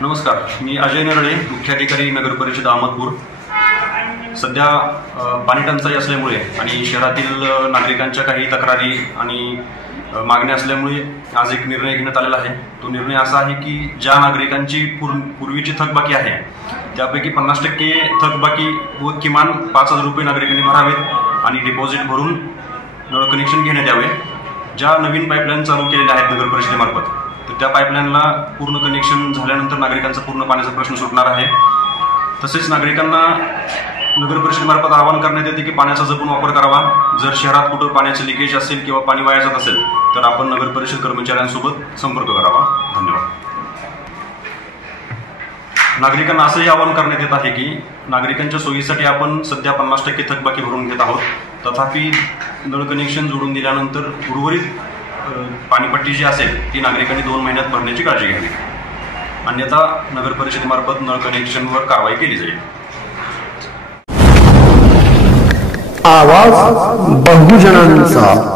नमस्कार, मी अजय नरळे, मुख्याधिकारी नगर परिषद अहमदपूर। सध्या पाणी टंचाई असल्यामुळे आणि शहरातील नागरिकांच्या काही तक्रारी आणि मागण्या असल्यामुळे आज एक निर्णय घेण्यात आलेला आहे। तो निर्णय असा आहे की ज्या नागरिकांची पूर्वीची थकबाकी आहे त्यापैकी 50% थकबाकी व किमान 5,000 रुपये नागरिकांनी भरावेत आणि डिपॉझिट भरून नळ कनेक्शन घेण्यात यावे। ज्या नवीन पाईपलाईन चालू केलेल्या आहेत नगर परिषदेमार्फत, तर त्या पाईपलाईनला पूर्ण कनेक्शन झाल्यानंतर नागरिकांचा पूर्ण पाण्याचा प्रश्न सुटणार आहे। तसेच नागरिकांना नगर परिषदेमार्फत आवाहन करण्यात येते की पाण्याचा जपून वापर करावा। जर शहरात कुठं पाण्याचे लिकेज असेल किंवा पाणी वाया जात असेल तर आपण नगर परिषद कर्मचाऱ्यांसोबत संपर्क करावा। धन्यवाद। नागरिकांना असंही आवाहन करण्यात येत आहे की नागरिकांच्या सोयीसाठी आपण सध्या 50% थकबाकी भरून घेत आहोत। तथापि नळ कनेक्शन जोडून दिल्यानंतर उर्वरित पाणीपट्टी जी असेल ती नागरिकांनी 2 महिन्यात भरण्याची काळजी घ्यावी, अन्यथा नगर परिषदेमार्फत नळ कनेक्शनवर कारवाई केली जाईल। आवाज बहुजनांचा।